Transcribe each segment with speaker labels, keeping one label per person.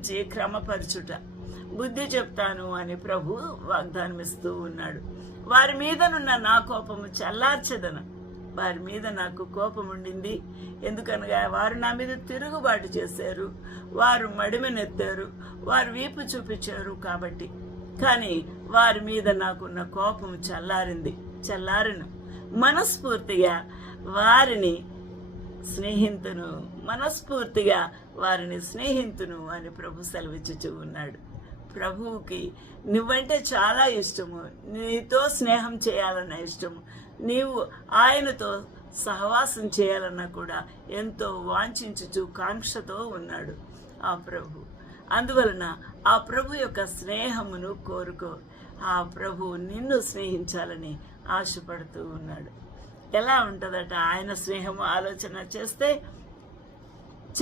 Speaker 1: చే క్రమపరచుట. బుద్ధి చెప్తాను అని ప్రభు వాగ్దానం ఇస్తూ ఉన్నాడు. వారి మీదనున్న నా కోపము చల్లార్చదను. వారి మీద నాకు కోపం ఉండింది ఎందుకనగా వారు నా మీద తిరుగుబాటు చేశారు. వారు మడిమెనెత్తారు. వారు వీపు చూపించారు కాబట్టి. కానీ వారి మీద నాకున్న కోపం చల్లారింది. చల్లారను. మనస్ఫూర్తిగా వారిని స్నేహితును మనస్ఫూర్తిగా వారిని స్నేహితును అని ప్రభు సెలవిచ్చుచూ ఉన్నాడు. ప్రభువుకి నువ్వంటే చాలా ఇష్టము. నీతో స్నేహం చేయాలన్న ఇష్టము. నీవు ఆయనతో సహవాసం చేయాలన్న కూడా ఎంతో వాంఛించుచు కాంక్షతో ఉన్నాడు. ఆ ప్రభు. అందువలన ఆ ప్రభు యొక్క స్నేహమును కోరుకో. ఆ ప్రభు నిన్ను స్నేహించాలని ఆశపడుతూ ఉన్నాడు. ఎలా ఉంటుందట? ఆయన స్నేహము ఆలోచన చేస్తే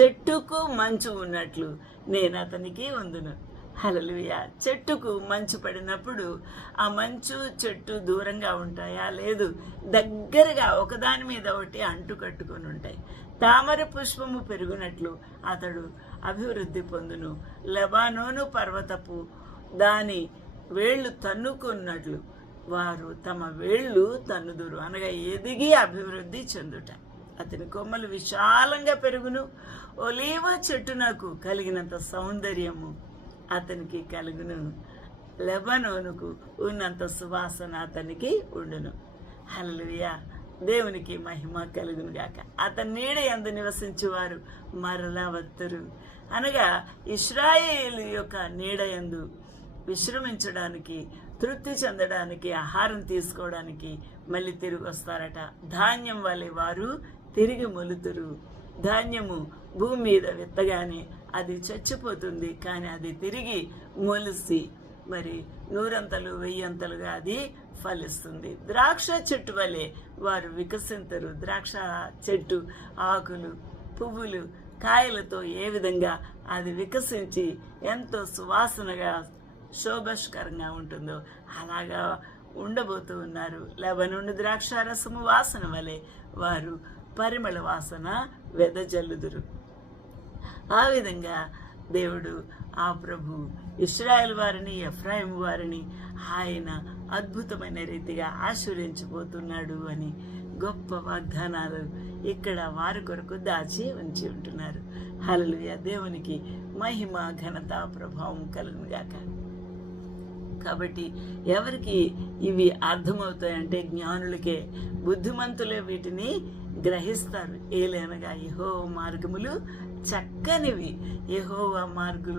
Speaker 1: చెట్టుకు మంచు ఉన్నట్లు నేను అతనికి ఉందును హలలుయ చెట్టుకు మంచు పడినప్పుడు ఆ మంచు చెట్టు దూరంగా ఉంటాయా? లేదు. దగ్గరగా ఒకదాని మీద ఒకటి అంటు కట్టుకొని ఉంటాయి. తామర పుష్పము పెరుగునట్లు అతడు అభివృద్ధి పొందును. లెబానోను పర్వతపు దాని వేళ్ళు తన్నుకున్నట్లు వారు తమ వేళ్ళు తన్నుదురు అనగా ఎదిగి అభివృద్ధి చెందుట. అతని కొమ్మలు విశాలంగా పెరుగును. ఒలీవ చెట్టునకు కలిగినంత సౌందర్యము అతనికి కలుగును. లెబనోనుకు ఉన్నంత సువాసన అతనికి ఉండును. హల్లుయా దేవునికి మహిమ కలుగును గాక. అతని నీడ ఎందు నివసించేవారు మరలా వత్తరు. అనగా ఇస్రాయేలు యొక్క నీడ ఎందు విశ్రమించడానికి తృప్తి చెందడానికి ఆహారం తీసుకోవడానికి మళ్ళీ తిరిగి వస్తారట. ధాన్యం వలె వారు తిరిగి మొలుతురు. ధాన్యము భూమి మీద విత్తగానే అది చచ్చిపోతుంది కానీ అది తిరిగి మొలిసి మరి నూరంతలు వెయ్యంతలుగా అది ఫలిస్తుంది. ద్రాక్ష చెట్టు వలె వారు వికసింతరు. ద్రాక్ష చెట్టు ఆకులు పువ్వులు కాయలతో ఏ విధంగా అది వికసించి ఎంతో సువాసనగా శోభస్కరంగా ఉంటుందో అలాగా ఉండబోతూ ఉన్నారు. లెబనుండి ద్రాక్షారసము వాసన వలె వారు పరిమళ వాసన వెదజల్లుదురు. ఆ విధంగా దేవుడు ఆ ప్రభు ఇస్రాయల్ వారిని ఎఫ్రాయిం వారిని ఆయన అద్భుతమైన రీతిగా ఆశీర్వించబోతున్నాడు అని గొప్ప వాగ్దానాలు ఇక్కడ వారి కొరకు దాచి ఉంచి ఉంటున్నారు. హలలుయ దేవునికి మహిమ ఘనత ప్రభావం కలుగునుగాక. కాబట్టి ఎవరికి ఇవి అర్థమవుతాయంటే జ్ఞానులకే. బుద్ధిమంతులే వీటిని గ్రహిస్తారు. ఏలేనగా యహో మార్గములు చక్కనివి. యహోవ మార్గులు